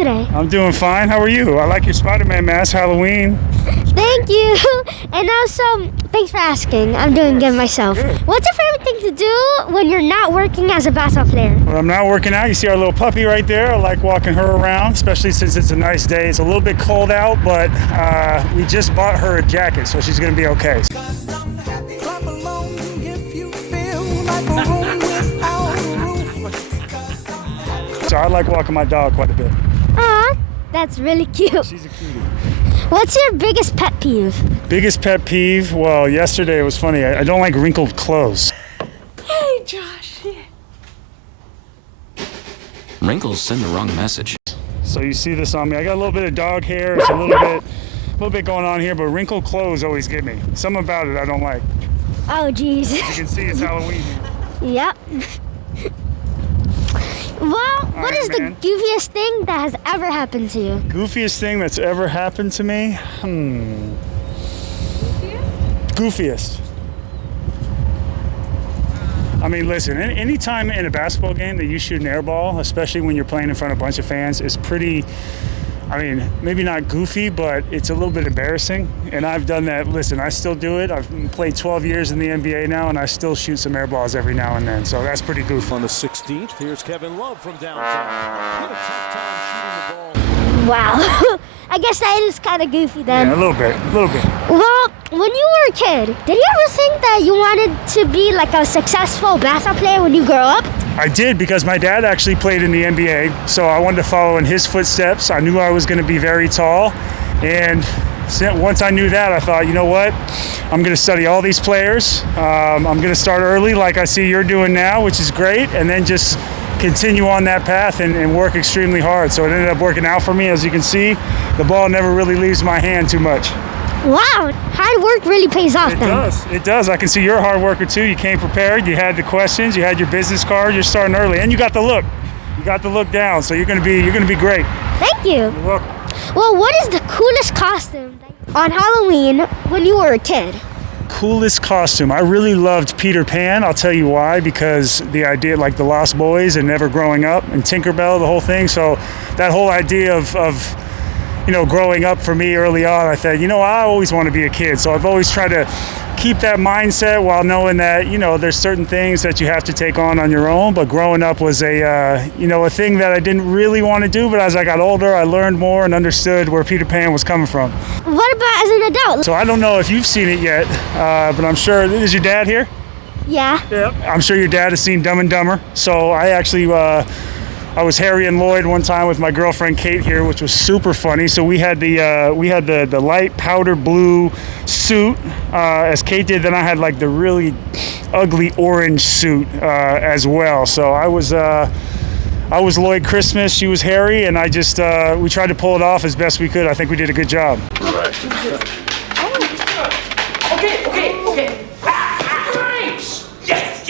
today? I'm doing fine. How are you? I like your Spider-Man mask, Halloween. Thank you. And also, thanks for asking. I'm doing good myself. Good. What's your favorite thing to do when you're not working as a basketball player? When I'm not working out, you see our little puppy right there. I like walking her around, especially since it's a nice day. It's a little bit cold out, but we just bought her a jacket, so she's going to be okay. So I like walking my dog quite a bit. Aw, that's really cute. She's a cutie. What's your biggest pet peeve? Biggest pet peeve? Well, yesterday it was funny. I don't like wrinkled clothes. Hey, Josh. Wrinkles send the wrong message. So you see this on me. I got a little bit of dog hair. It's a little bit going on here, but wrinkled clothes always get me. Something about it I don't like. Oh, geez. You can see it's Halloween here. Yep. Well, what is the goofiest thing that has ever happened to you? Goofiest thing that's ever happened to me? Goofiest? I mean, listen, anytime in a basketball game that you shoot an air ball, especially when you're playing in front of a bunch of fans, is pretty, I mean, maybe not goofy, but it's a little bit embarrassing. And I've done that. Listen, I still do it. I've played 12 years in the NBA now, and I still shoot some air balls every now and then. So that's pretty goofy. On the 16th, here's Kevin Love from downtown. Had a tough time shooting the ball. Wow. I guess that is kind of goofy then. Yeah, a little bit. Well, when you were a kid, did you ever think that you wanted to be like a successful basketball player when you grow up? I did, because my dad actually played in the NBA, so I wanted to follow in his footsteps. I knew I was going to be very tall, and once I knew that, I thought, you know what, I'm going to study all these players. I'm going to start early like I see you're doing now, which is great, and then just continue on that path and work extremely hard. So it ended up working out for me. As you can see, the ball never really leaves my hand too much. Wow, hard work really pays off then. It does. I can see you're a hard worker too. You came prepared. You had the questions. You had your business card. You're starting early, and you got the look. You got the look down. So you're gonna be great. Thank you. You're welcome. Well, what is the coolest costume on Halloween when you were a kid? Coolest costume. I really loved Peter Pan. I'll tell you why. Because the idea, like the Lost Boys and never growing up, and Tinkerbell, the whole thing. So that whole idea of growing up for me early on, I thought, I always want to be a kid. So I've always tried to keep that mindset while knowing that, there's certain things that you have to take on your own. But growing up was a thing that I didn't really want to do. But as I got older, I learned more and understood where Peter Pan was coming from. What about as an adult? So I don't know if you've seen it yet, but I'm sure, is your dad here? Yeah. I'm sure your dad has seen Dumb and Dumber. So I actually, I was Harry and Lloyd one time with my girlfriend Kate here, which was super funny. So we had the light powder blue suit as Kate did. Then I had like the really ugly orange suit as well. So I was Lloyd Christmas. She was Harry, and we tried to pull it off as best we could. I think we did a good job. Right. Okay. Nice! Yes!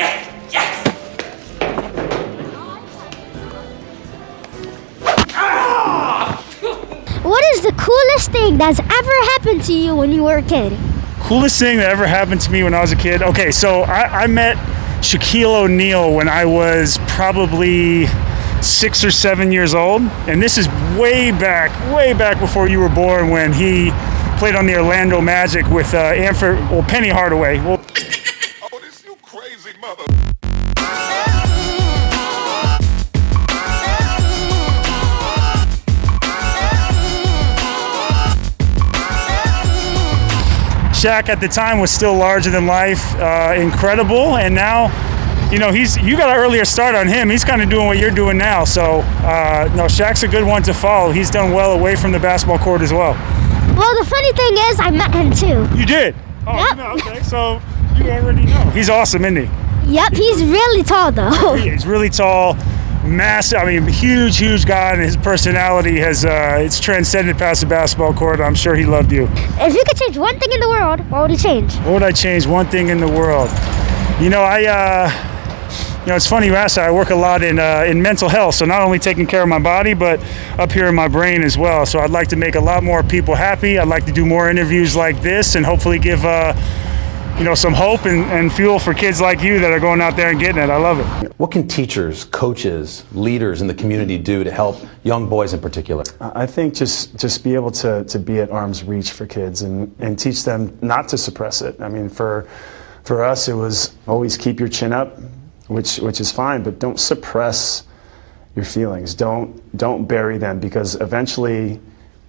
What is the coolest thing that's ever happened to you when you were a kid? Coolest thing that ever happened to me when I was a kid? Okay, so I met Shaquille O'Neal when I was probably 6 or 7 years old. And this is way back before you were born, when he played on the Orlando Magic with Penny Hardaway. Oh, this you crazy mother. Shaq at the time was still larger than life, incredible, and now, you got an earlier start on him. He's kind of doing what you're doing now, so Shaq's a good one to follow. He's done well away from the basketball court as well. Well, the funny thing is, I met him too. You did? Oh, Yep. Okay, so you already know. He's awesome, isn't he? Yep, he's really tall though. He's really tall, massive. I mean, huge guy, and his personality has it's transcended past the basketball court. I'm sure he loved you. If you could change one thing in the world, what would you change? What would I change? One thing in the world. It's funny you asked that. I work a lot in mental health, so not only taking care of my body, but up here in my brain as well. So I'd like to make a lot more people happy. I'd like to do more interviews like this, and hopefully give some hope and fuel for kids like you that are going out there and getting it. I love it. What can teachers, coaches, leaders in the community do to help young boys in particular? I think just be able to be at arm's reach for kids and teach them not to suppress it. I mean, for us, it was always keep your chin up, which is fine, but don't suppress your feelings. Don't bury them, because eventually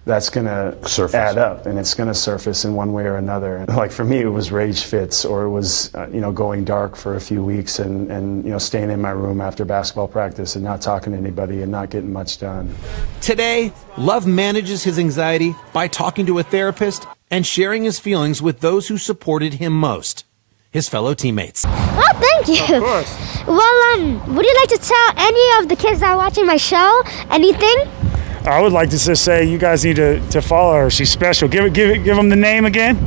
that's going to add up and it's going to surface in one way or another. Like for me, it was rage fits, or it was going dark for a few weeks and staying in my room after basketball practice and not talking to anybody and not getting much done. Today, Love manages his anxiety by talking to a therapist and sharing his feelings with those who supported him most, his fellow teammates. Oh, thank you. Of course. Well, would you like to tell any of the kids that are watching my show anything? I would like to just say you guys need to follow her. She's special. Give them the name again.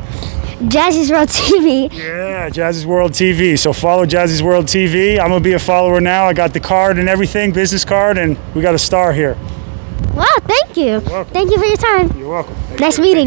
Jazzy's World TV. Yeah, Jazzy's World TV. So follow Jazzy's World TV. I'm gonna be a follower now. I got the card and everything, business card, and we got a star here. Wow, thank you. welcome. Thank you for your time. You're welcome. Nice meeting.